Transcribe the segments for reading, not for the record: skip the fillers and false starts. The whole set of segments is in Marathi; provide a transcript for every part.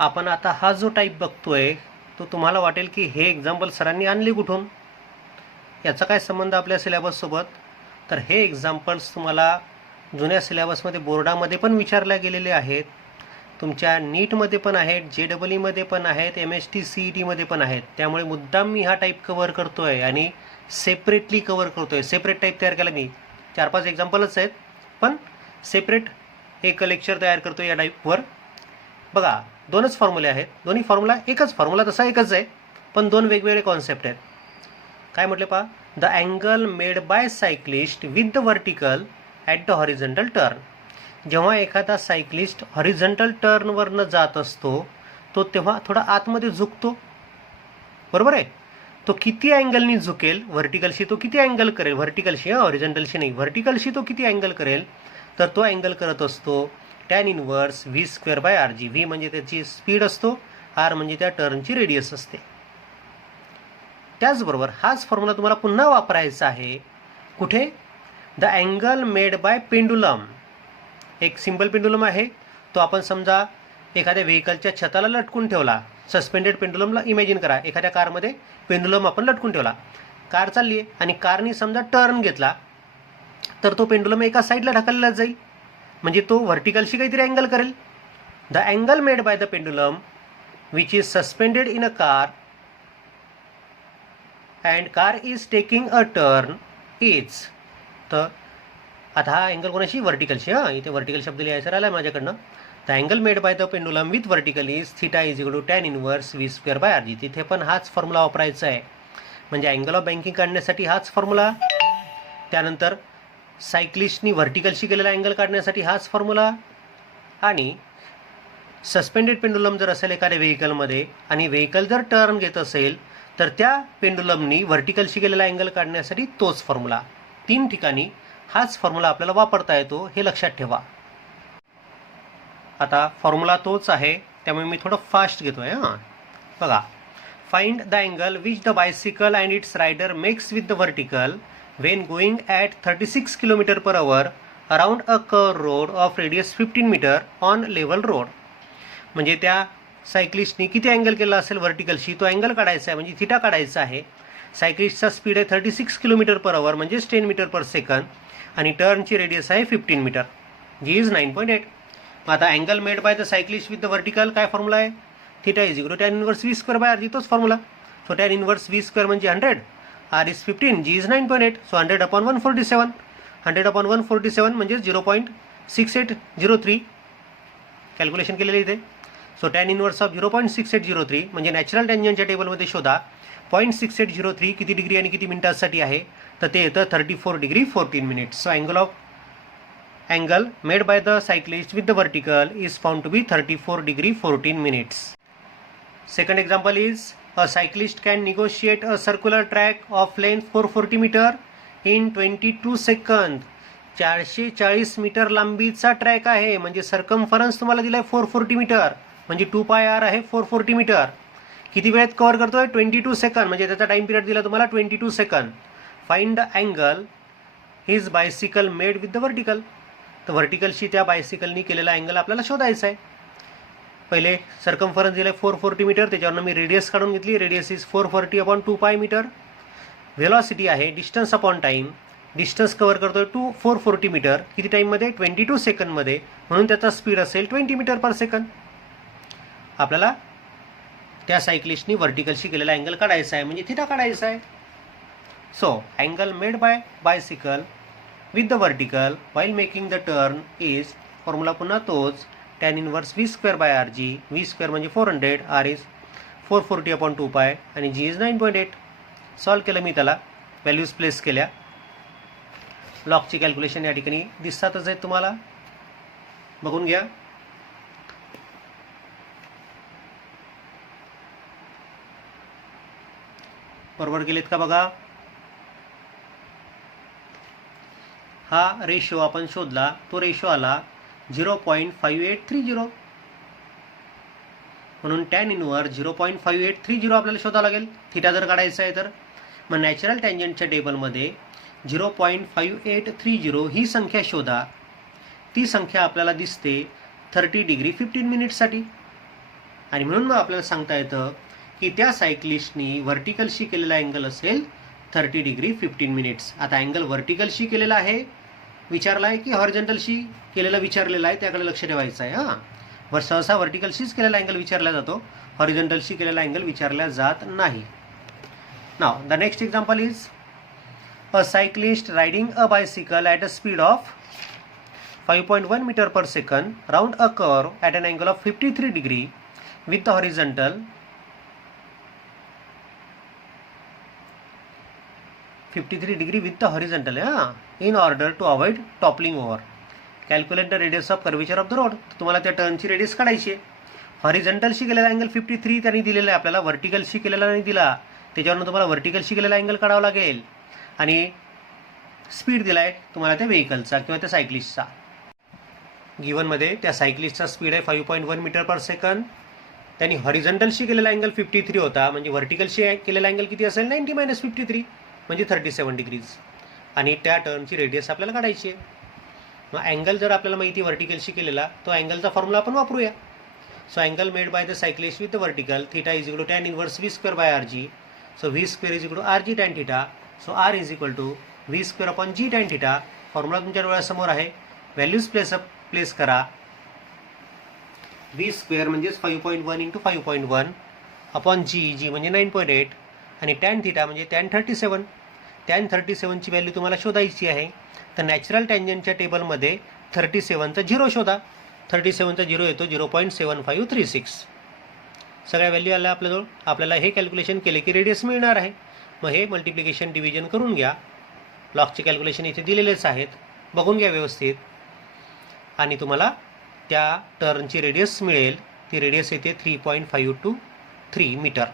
आपण आता हा जो टाईप बघतोय तो तुम्हाला वाटेल की हे एक्झाम्पल सरांनी आणले कुठून, याचा काय संबंध आपल्या सिलेबससोबत. तर हे एक्झाम्पल्स तुम्हाला जुन्या सिलेबसमध्ये बोर्डामध्ये पण विचारल्या गेलेले आहेत, तुमच्या नीटमध्ये पण आहेत, JEE पण आहेत, MST CETमध्ये पण आहेत. त्यामुळे मुद्दाम मी हा टाईप कव्हर करतो आहे आणि सेपरेटली कव्हर करतो आहे. सेपरेट टाईप तयार केला मी, 4-5 एक्झाम्पलच आहेत पण सेपरेट एक लेक्चर तयार करतो या टाईपवर. बघा, दोनच फॉर्म्युले आहेत, दोन्ही फॉर्म्युला एकच, फॉर्म्युला तसा एकच आहे पण दोन वेगवेगळे कॉन्सेप्ट आहेत. काय म्हटले पहा, the angle made by cyclist with the vertical at the horizontal turn. जेव्हा एखादा सायक्लिस्ट हॉरिझॉन्टल टर्नवरनं जात असतो तो तेव्हा थोडा आतमध्ये झुकतो, बरोबर आहे. तो किती अँगलनी झुकेल, व्हर्टिकलशी तो किती अँगल करेल, व्हर्टिकलशी, हॉरिझॉन्टलशी नाही, व्हर्टिकलशी तो किती अँगल करेल, तर तो अँगल करत असतो tan इनवर्स v²/rg. v म्हणजे त्याची स्पीड असतो, r म्हणजे त्या टर्नची रेडियस असते. त्याचबरोबर हाच फॉर्म्युला तुम्हाला पुन्हा वापरायचा आहे कुठे, the angle made bye pendulum. एक सिंपल पेंडुलम आहे, तो आपण समजा एखाद्या व्हेकलच्या छताला लटकून ठेवला, सस्पेंडेड पेंडुलमला इमॅजिन करा, एखाद्या कारमध्ये पेंडुलम आपण लटकून ठेवला, कार चालली आहे आणि कारनी समजा टर्न घेतला तर तो पेंडुलम एका साईडला ढकलला जाईल, म्हणजे तो व्हर्टिकलशी काहीतरी अँगल करेल. The angle made by the pendulum which is suspended in a car and car is taking a turn is. तर आता हा अँगल कोणाशी, व्हर्टिकलशी. इथे व्हर्टिकल शब्द लिहायचा राहिला माझ्याकडनं. The angle made by the pendulum with vertical is θ = tan inverse v²/rg. तिथे पण हाच फॉर्म्युला वापरायचा आहे, म्हणजे अँगल ऑफ बँकिंग काढण्यासाठी हाच फॉर्म्युला, त्यानंतर सायक्लिस्टनी व्हर्टिकलशी केलेला अँगल काढण्यासाठी हाच फॉर्म्युला, आणि सस्पेंडेड पेंडुलम जर असेल एखाद्या व्हेकलमध्ये आणि व्हेकल जर टर्न घेत असेल तर त्या पेंडुलमनी व्हर्टिकलशी केलेला अँगल काढण्यासाठी तोच फॉर्म्युला. 3 ठिकाणी हाच फॉर्म्युला आपल्याला वापरता येतो, हे लक्षात ठेवा. आता फॉर्म्युला तोच आहे त्यामुळे मी थोडं फास्ट घेतो आहे. बघा, find the angle which the bicycle and its rider makes with the vertical when going at 36 km/h around a curved road of radius 15 meter on level road. म्हणजे त्या सायक्लिस्टनी किती अँगल केला असेल व्हर्टिकलशी, तो अँगल काढायचा आहे, म्हणजे थिटा काढायचा आहे. सायक्लिस्टचा स्पीड आहे 36 km/h म्हणजेच 10 मीटर/सेकंद आणि टर्नची रेडियस आहे 15 मीटर, जी इज 9.8. आता angle made by the cyclist with the vertical काय फॉर्म्युला आहे, θ = tan इनवर्स v²/rg, तोच formula. So tan inverse v² म्हणजे 100, r is 15, g is 9.8, so 100/147. 100/147 म्हणजे 0.6803 कॅल्क्युलेशन केलेलं इथे. सो tan इनवर्स ऑफ 0.6803 म्हणजे नॅचरल टँजंटच्या टेबलमध्ये शोधा 0.6803 किती डिग्री आणि किती मिनिटासाठी आहे, तर ते येतं 34 degree 14 minutes. So angle made by the cyclist with the vertical is found to be 34 degree 14 minutes. Second example is a cyclist can negotiate a circular track of length 440 meter in 22 seconds. 440 metre लांबीचा ट्रॅक आहे, म्हणजे सर्कम्फरन्स तुम्हाला दिलाय 440 मीटर, म्हणजे 2πr आहे 440 मीटर. किती वेळेत कव्हर करतोय, 22 सेकंद, म्हणजे त्याचा टाइम पिरियड दिला तुम्हाला 22 second. Find the angle his bicycle made with the vertical. तर व्हर्टिकलशी त्या बायसिकलनी केलेला अँगल आपल्याला शोधायचा आहे. पहिले सर्कम्फरन्स दिलं 440 मीटर, त्याच्यावरनं मी रेडियस काढून घेतली, रेडियस इज 440/2π मीटर. व्हेलॉसिटी आहे distance upon time, distance cover करतोय 440 मीटर, किती टाईममध्ये, 22 सेकंदमध्ये, म्हणून त्याचा स्पीड असेल 20 मीटर/सेकंद. आपल्याला त्या सायक्लिस्टनी व्हर्टिकलशी केलेला अँगल काढायचा आहे, म्हणजे थिटा काढायचा आहे. So angle made bye bicycle with the vertical while making the turn is, formula पुन्हा तोच, tan इनवर्स v²/rg, v² म्हणजे 400, r इज 440/2π आणि g इज 9.8. सॉल्व केलं मी, त्याला व्हॅल्यूज प्लेस केल्या. लॉगची कॅल्क्युलेशन या ठिकाणी दिसतातच आहेत तुम्हाला, बघून घ्या. बरोबर गेलेत का बघा. हा रेशो आपण शोधला, तो रेशो आला 0.5830, म्हणून tan इनवर्स 0.5830 आपल्याला शोधावं लागेल थिटा जर काढायचं आहे तर. मग नॅचरल टँजंटच्या टेबलमध्ये 0.5830 ही संख्या शोधा. ती संख्या आपल्याला दिसते 30 डिग्री 15 मिनिट्ससाठी. आणि म्हणून मग आपल्याला सांगता येतं की त्या सायक्लिस्टनी व्हर्टिकलशी केलेला अँगल असेल 30 डिग्री 15 मिनिट्स. आता अँगल व्हर्टिकलशी केलेला आहे विचारला आहे की हॉरिझॉन्टलशी केलेला विचारलेला आहे, त्याकडे लक्ष ठेवायचं आहे. हां, सहसा व्हर्टिकलशीच केलेला अँगल विचारला जातो, हॉरिझॉन्टलशी केलेला अँगल विचारला जात नाही. नाव the next example is a cyclist riding a bicycle at a speed of 5.1 meter per second round a curve at an angle of 53 degree with the horizontal 53 degree with the horizontal in order to avoid toppling over. Calculate the radius of curvature of the road. तुम्हाला त्या टर्नची रेडियस काढायची आहे. हॉरिझॉन्टलशी केलेला अँगल 53 त्यांनी दिलेला आहे आपल्याला, व्हर्टिकलशी केलेला नाही दिला, त्याच्यावरून तुम्हाला व्हर्टिकलशी केलेला अँगल काढावा लागेल. आणि स्पीड दिला आहे तुम्हाला त्या व्हेकलचा किंवा त्या सायक्लिस्टचा. गिवनमध्ये त्या सायक्लिस्टचा स्पीड आहे 5.1 मीटर पर सेकंड. त्यांनी हॉरिझॉन्टलशी केलेला अँगल 53 होता, म्हणजे व्हर्टिकलशी केलेला अँगल किती असेल 90 - 53 म्हणजे 37 डिग्रीज. आणि त्या टर्नची रेडियस आपल्याला काढायची आहे. मग अँगल जर आपल्याला माहिती व्हर्टिकलशी केलेला, तो अँगलचा फॉर्म्युला आपण वापरूया. So angle made by the cyclist with the vertical theta is equal to tan inverse v square by rg. So v square is equal to rg tan theta. So r is equal to v square upon g tan theta. Formula तुमच्या डोळ्यासमोर आहे, व्हॅल्यूज प्लेस करा. v स्क्वेअर म्हणजेच 5.1 × 5.1 अपॉन g म्हणजे 9.8 आणि tan थीटा म्हणजे tan 37. tan 37ची व्हॅल्यू तुम्हाला शोधायची आहे. तर नॅचरल टँजंटच्या टेबलमध्ये 37चा 0 शोधा. 37चा 0 येतो 0.7536. सगळ्या व्हॅल्यू आल्या आपल्याजवळ. आपल्याला हे कॅल्क्युलेशन केले की रेडियस मिळणार आहे. मग हे मल्टिप्लिकेशन डिव्हिजन करून घ्या. लॉगचे कॅल्क्युलेशन इथे दिलेलेच आहेत, बघून घ्या व्यवस्थित. आणि तुम्हाला त्या टर्नची रेडियस मिळेल. ती रेडियस येते 3.523 मीटर.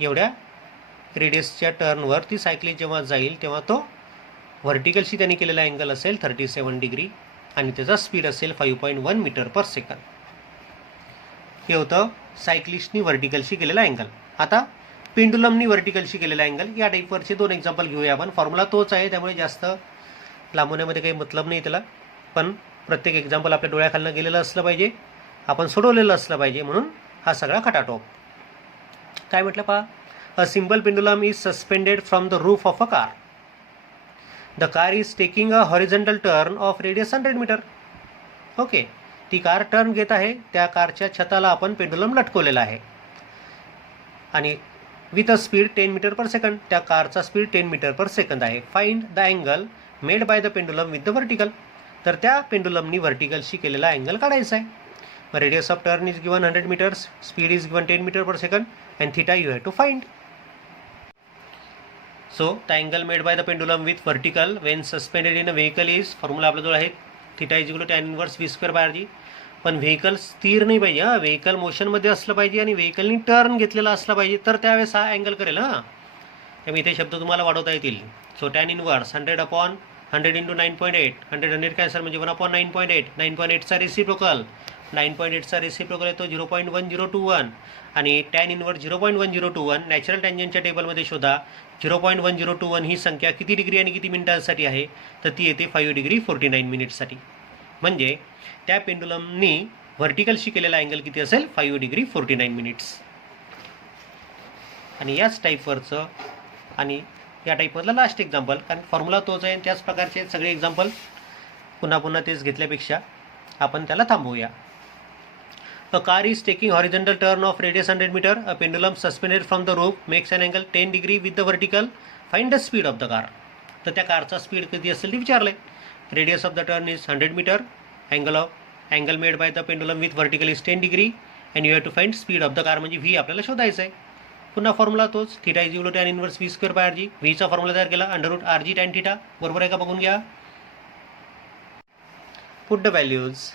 एवढ्या रेडियसच्या टर्नवर ती सायक्लिस्ट जेव्हा जाईल तेव्हा तो व्हर्टिकलशी त्यांनी केलेला अँगल असेल 37 डिग्री आणि त्याचा स्पीड असेल 5.1 मीटर पर सेकंड. हे होतं सायक्लिस्टनी व्हर्टिकलशी केलेला अँगल. आता पेंडुलमनी व्हर्टिकलशी केलेला अँगल, या टाईपवरचे 2 एक्झाम्पल घेऊया आपण. फॉर्म्युला तोच आहे, त्यामुळे जास्त लांबवण्यामध्ये काही मतलब नाही त्याला. पण प्रत्येक एक्झाम्पल आपल्या डोळ्याखालनं गेलेलं असलं पाहिजे, आपण सोडवलेलं असलं पाहिजे, म्हणून हा सगळा खटाटोप. काय म्हटलं पहा, a simple pendulum is suspended from the roof of a car. The car is taking a horizontal turn of radius 100 metre. Okay, ती कार टर्न घेत आहे, त्या कारच्या छताला आपण पेंडुलम लटकवलेला आहे आणि with a speed 10 metre per second. त्या कारचा स्पीड 10 मीटर पर सेकंद आहे. Find the angle made by the pendulum with the vertical. तर त्या पेंडुलमनी व्हर्टिकलशी केलेला अँगल काढायचा आहे. Radius of turn is given 100 metres, speed is given 10 metre per second and theta you have to find. So the angle made by the pendulum with vertical when suspended in a vehicle is, formula आपल्याजवळ आहे, theta is equal to tan inverse v square by rg. पण व्हेकल स्थिर नाही पाहिजे. व्हेकल मोशनमध्ये असलं पाहिजे आणि व्हेकलनी टर्न घेतलेला असला पाहिजे, तर त्यावेळेस हा अँगल करेल. त्यामुळे इथे शब्द तुम्हाला वाढवता येतील. So tan inverse 100 upon 100 × 9.8, 100 cancel म्हणजे 1/9.8. 9.8चा रेसिप्रोकल, 9.8चा रेसिप्रोकल येतो 0.1021 आणि tan इनवर्स 0.1021. नॅचरल टँजंटच्या टेबलमध्ये शोधा. 0.1021 ही संख्या किती डिग्री आणि किती मिनिटांसाठी आहे, तर ती येते 5 डिग्री 49 मिनिट्ससाठी. म्हणजे त्या पेंडुलमनी व्हर्टिकलशी केलेला अँगल किती असेल 5 डिग्री 49 मिनिट्स. आणि याच टाईपवरचं आणि या टाईपमधलं लास्ट एक्झाम्पल, कारण फॉर्म्युला तोच आहे, त्याच प्रकारचे सगळे एक्झाम्पल पुन्हा पुन्हा तेच घेतल्यापेक्षा आपण त्याला थांबवूया. A car is taking horizontal turn of radius 100 metre. A pendulum suspended from the roof makes an angle 10 degree with the vertical. Find the speed of the car. तर त्या कारचा स्पीड किती असेल ते विचारलं आहे. Radius of the turn is 100 metre. Angle made by the pendulum with vertical is 10 degree and you have to find speed of the car म्हणजे व्ही आपल्याला शोधायचं आहे. पुन्हा फॉर्म्युला तोच, theta is equal to tan inverse v square by rg. व्हीचा फॉर्म्युला तयार केला √rg tan थीटा. बरोबर आहे का बघून घ्या. Put the values.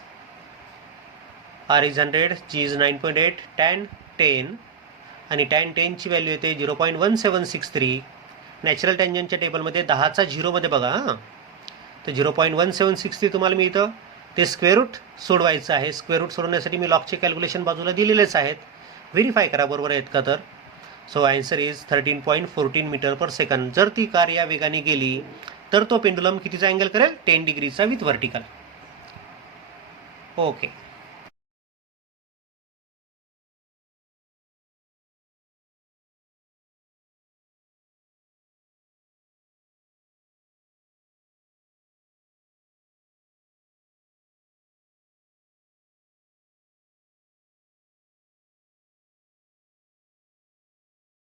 r is 100, g is 9.8, tan 10 आणि tan 10ची व्हॅल्यू येते 0.1763. नॅचरल टँजंटच्या टेबलमध्ये 10चा 0 मध्ये बघा. तर 0.1763 तुम्हाला मी इथं ते स्क्वेअर रूट सोडवायचं आहे. स्क्वेअर रूट सोडवण्यासाठी मी लॉगचे कॅल्क्युलेशन बाजूला दिलेलेच आहेत. व्हेरीफाय करा बरोबर आहेत का. तर so answer is 13.14 metre per second. जर ती कार या वेगाने गेली तर तो पेंडुलम कितीचा अँगल करेल 10 डिग्रीचा विथ व्हर्टिकल. ओके.